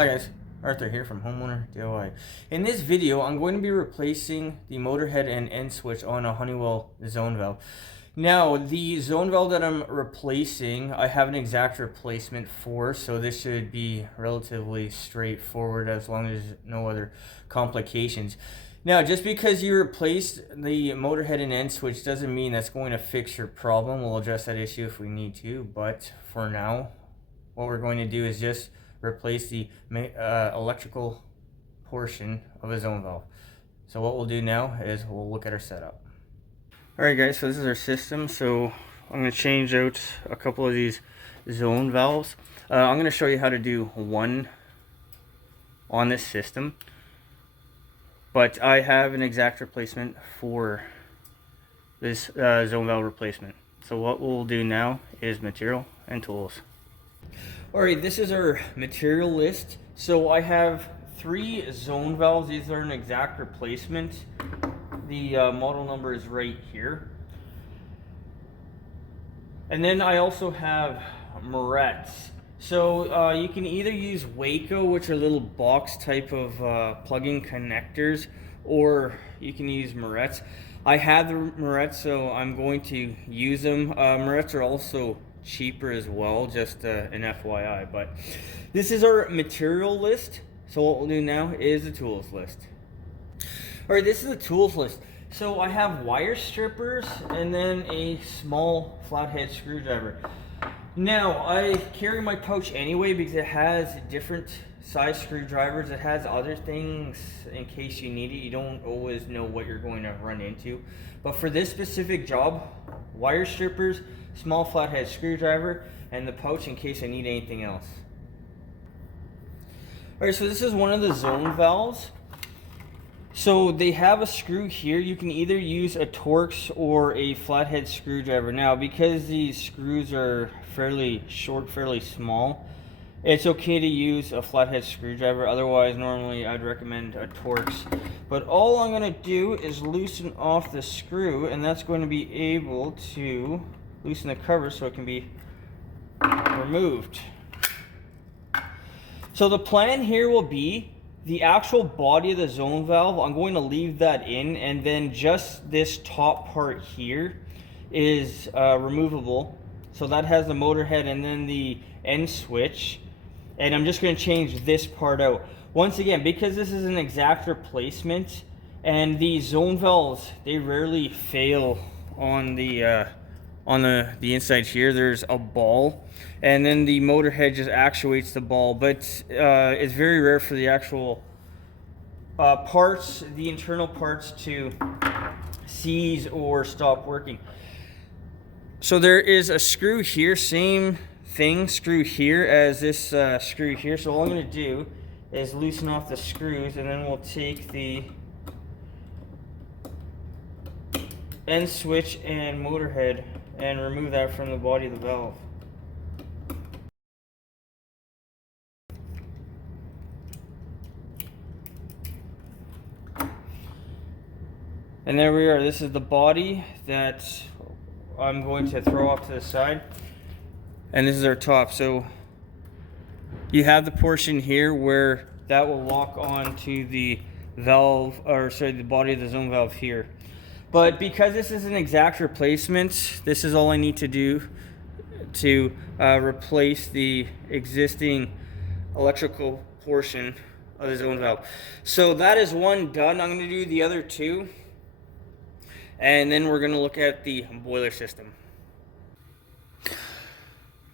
Hi guys, Arthur here from Homeowner DIY. In this video, I'm going to be replacing the motor head and end switch on a Honeywell zone valve. Now, the zone valve that I'm replacing, I have an exact replacement for, so this should be relatively straightforward as long as no other complications. Now, just because you replaced the motor head and end switch doesn't mean that's going to fix your problem. We'll address that issue if we need to, but for now, what we're going to do is just replace the electrical portion of a zone valve. So what we'll do now is we'll look at our setup. Alright guys, so this is our system. So I'm going to change out a couple of these zone valves. I'm going to show you how to do one on this system, but I have an exact replacement for this zone valve replacement. So what we'll do now is material and tools. Alright, this is our material list. So I have 3 zone valves. These are an exact replacement. The model number is right here. And then I also have Moretz. So you can either use Waco, which are little box type of plug-in connectors, or you can use Moretz. I have the Moretz, so I'm going to use them. Moretz are also cheaper as well, just an FYI. But this is our material list. So what we'll do now is the tools list. Alright, this is the tools list. So I have wire strippers and then a small flathead screwdriver. Now I carry my pouch anyway because it has different size screwdrivers. It has other things in case you need it. You don't always know what you're going to run into. But for this specific job, wire strippers, small flathead screwdriver, and the pouch in case I need anything else. Alright, so this is one of the zone valves. So they have a screw here. You can either use a Torx or a flathead screwdriver. Now, because these screws are fairly short, fairly small, it's okay to use a flathead screwdriver. Otherwise, normally I'd recommend a Torx. But all I'm going to do is loosen off the screw, and that's going to be able to loosen the cover so it can be removed. So the plan here will be the actual body of the zone valve. I'm going to leave that in, and then just this top part here is removable. So that has the motor head and then the end switch. And I'm just going to change this part out. Once again, because this is an exact replacement, and the zone valves, they rarely fail on the inside here. There's a ball, and then the motor head just actuates the ball, but it's very rare for the actual parts, the internal parts, to seize or stop working. So there is a screw here, same thing, screw here as this screw here. So all I'm going to do is loosen off the screws, and then we'll take the end switch and motor head and remove that from the body of the valve. And there we are. This is the body that I'm going to throw off to the side. And this is our top. So you have the portion here where that will lock on to the valve, or sorry, the body of the zone valve here. But because this is an exact replacement, this is all I need to do to replace the existing electrical portion of the zone valve. So that is one done. I'm going to do the other 2. And then we're going to look at the boiler system.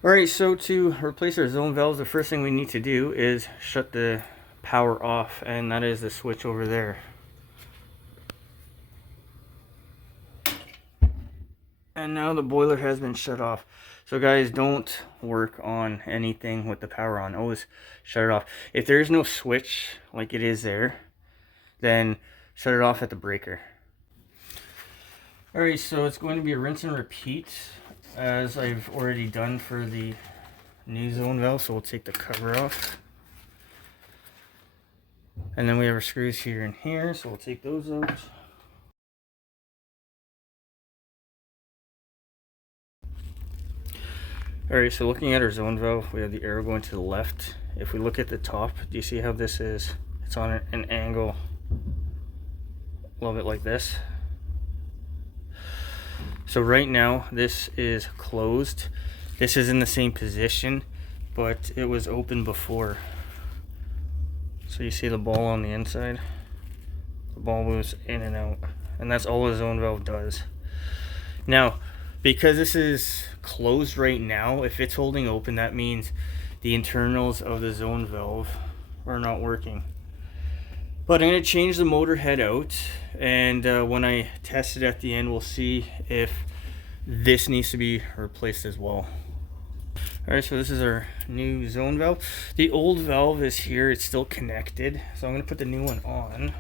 Alright, so to replace our zone valves, the first thing we need to do is shut the power off, and that is the switch over there. And now the boiler has been shut off. So guys, don't work on anything with the power on. Always shut it off. If there is no switch like it is there, then shut it off at the breaker. Alright, so it's going to be a rinse and repeat, as I've already done for the new zone valve. So we'll take the cover off. And then we have our screws here and here, so we'll take those out. Alright, so looking at our zone valve, we have the arrow going to the left if we look at the top, do you see how this is? It's on an angle a little bit like this. So right now this is closed. This is in the same position, but it was open before. So you see the ball on the inside? The ball moves in and out, and that's all a zone valve does. Now, because this is closed right now, if it's holding open, that means the internals of the zone valve are not working. But I'm going to change the motor head out, and when I test it at the end, we'll see if this needs to be replaced as well. Alright, so this is our new zone valve. The old valve is here, it's still connected, so I'm going to put the new one on.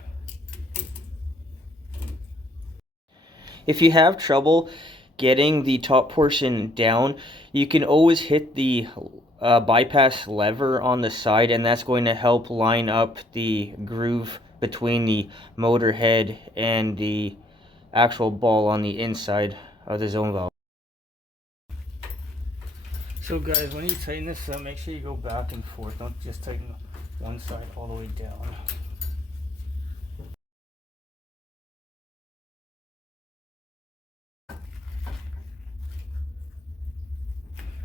If you have trouble getting the top portion down, you can always hit the bypass lever on the side, and that's going to help line up the groove between the motor head and the actual ball on the inside of the zone valve. So guys, when you tighten this up, make sure you go back and forth. Don't just tighten one side all the way down.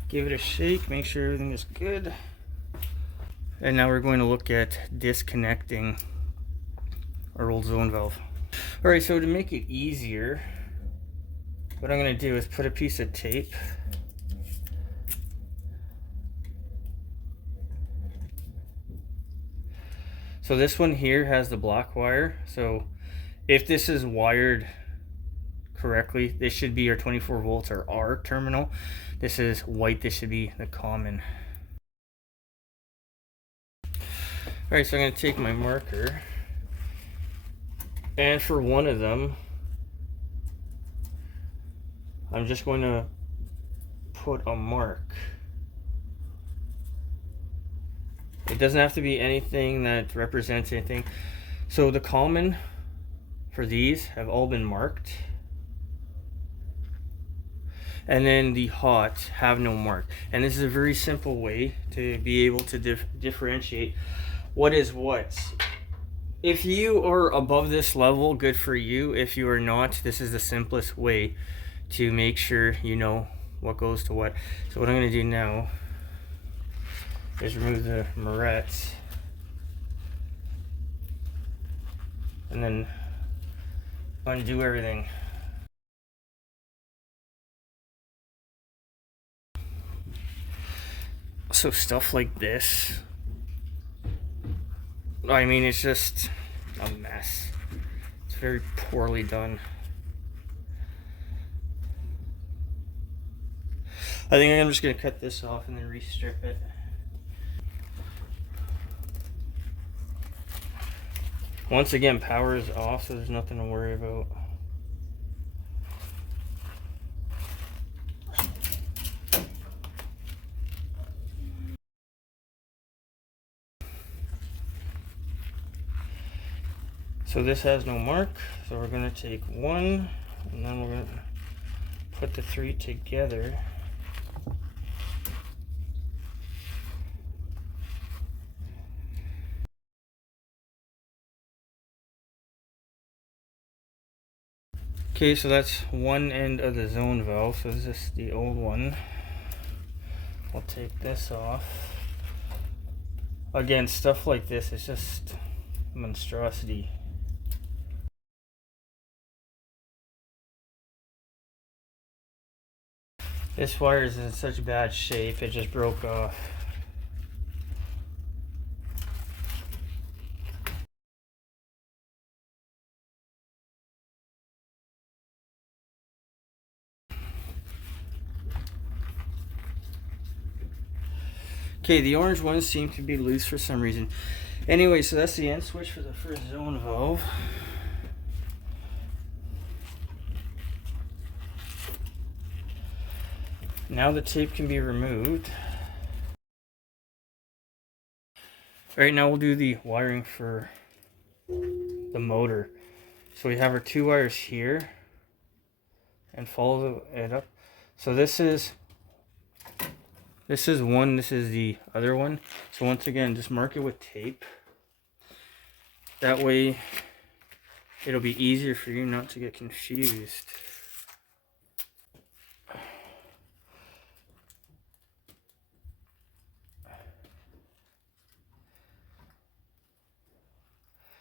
Give it a shake, make sure everything is good. And now we're going to look at disconnecting our old zone valve. Alright, so to make it easier, what I'm going to do is put a piece of tape So this one here has the black wire. So if this is wired correctly, this should be our 24 volts or R terminal. This is white, this should be the common. Alright, so I'm going to take my marker, and for one of them, I'm just going to put a mark. It doesn't have to be anything that represents anything. So the common for these have all been marked. And then the hot have no mark. And this is a very simple way to be able to differentiate what is what. If you are above this level, good for you. If you are not, this is the simplest way to make sure you know what goes to what. So what I'm going to do now is remove the morettes and then undo everything. So stuff like this, I mean, it's just a mess. It's very poorly done. I think I'm just going to cut this off and then restrip it. Once again, power is off, so there's nothing to worry about. So this has no mark, so we're going to take one, and then we're going to put the three together. Okay, so that's one end of the zone valve, so this is the old one. I'll take this off. Again, stuff like this is just a monstrosity. This wire is in such bad shape, it just broke off. Okay, the orange ones seem to be loose for some reason. Anyway, so that's the end switch for the first zone valve. Now the tape can be removed. Alright, now we'll do the wiring for the motor. So we have our two wires here and follow it up. So this is This is one, this is the other one. So once again, just mark it with tape. That way it'll be easier for you not to get confused.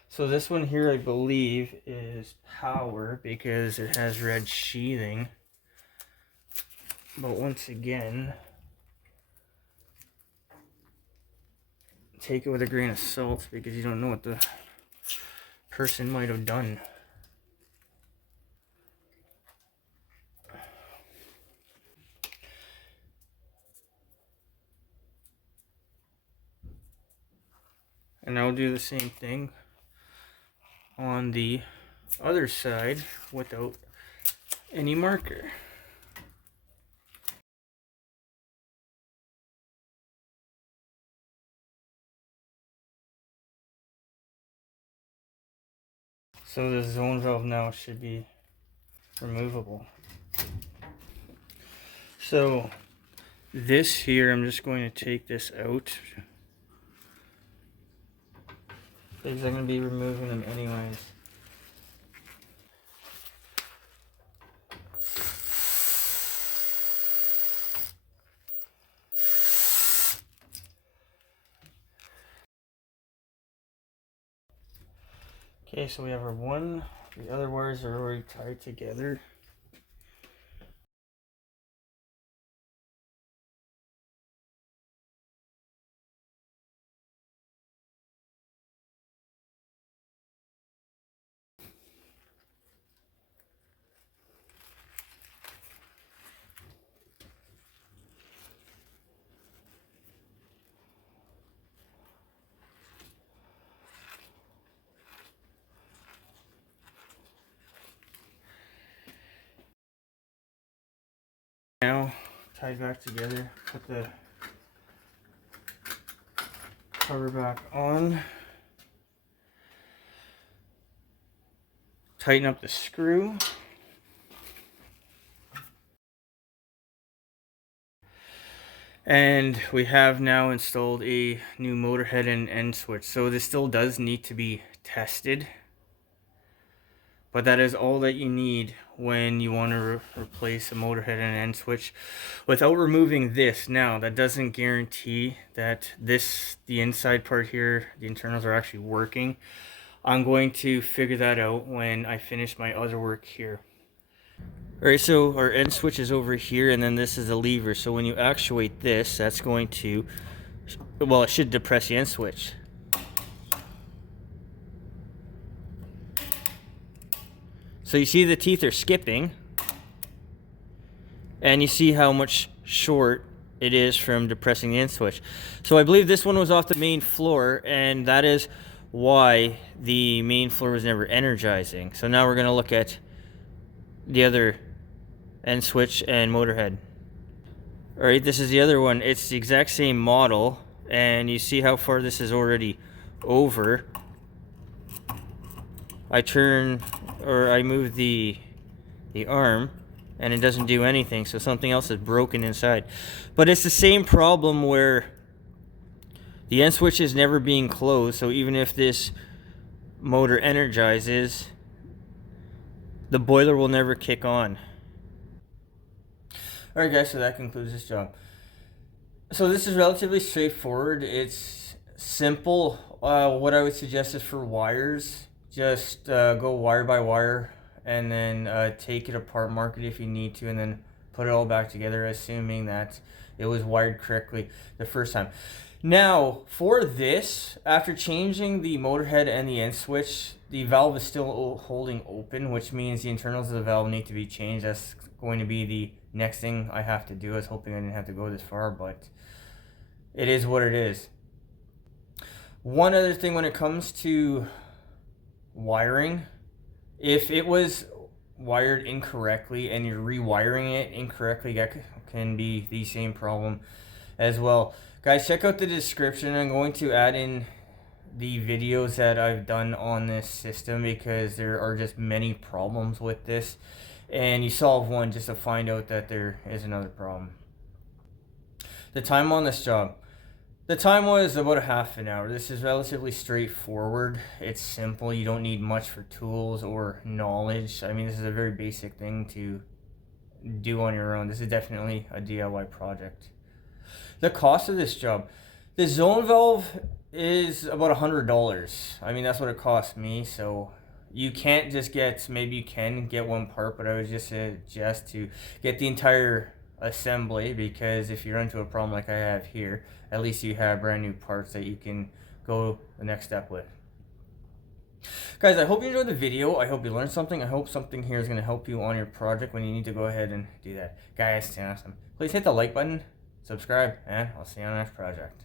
So this one here, I believe, is power because it has red sheathing. But once again, take it with a grain of salt because you don't know what the person might have done. And I'll do the same thing on the other side without any marker. So the zone valve now should be removable. So this here, I'm just going to take this out because I'm going to be removing them anyways. Okay, so we have our one, the other wires are already tied together. Now, tied back together, put the cover back on, tighten up the screw, and we have now installed a new motor head and end switch. So this still does need to be tested, but that is all that you need when you want to replace a motor head and end switch without removing this. Now, that doesn't guarantee that the inside part here, the internals are actually working. I'm going to figure that out when I finish my other work here. Alright, so our end switch is over here, and then this is a lever. So when you actuate this, that's going to, well, it should depress the end switch. So you see the teeth are skipping, and you see how much short it is from depressing the end switch. So I believe this one was off the main floor, and that is why the main floor was never energizing. So now we're going to look at the other end switch and motor head. Alright, this is the other one. It's the exact same model, and you see how far this is already over. I move the arm, and it doesn't do anything, so something else is broken inside. But it's the same problem where the end switch is never being closed, so even if this motor energizes, the boiler will never kick on. Alright guys, so that concludes this job. So this is relatively straightforward. It's simple. What I would suggest is for wires, just go wire by wire and then take it apart, mark it if you need to, and then put it all back together, assuming that it was wired correctly the first time. Now, for this, after changing the motor head and the end switch, the valve is still holding open, which means the internals of the valve need to be changed. That's going to be the next thing I have to do. I was hoping I didn't have to go this far, but it is what it is. One other thing when it comes to wiring, if it was wired incorrectly and you're rewiring it incorrectly, that can be the same problem as well. Guys, check out the description. I'm going to add in the videos that I've done on this system because there are just many problems with this, and you solve one just to find out that there is another problem. The time on this job. The time was about a half an hour. This is relatively straightforward. It's simple. You don't need much for tools or knowledge. I mean, this is a very basic thing to do on your own. This is definitely a DIY project. The cost of this job. The zone valve is about $100. I mean, that's what it cost me. So you can't just get, maybe you can get one part, but I would just suggest to get the entire assembly, because if you run into a problem like I have here, at least you have brand new parts that you can go the next step with. Guys, I hope you enjoyed the video. I hope you learned something. I hope something here is going to help you on your project when you need to go ahead and do that. Guys, stay awesome. Please hit the like button, subscribe, and I'll see you on the next project.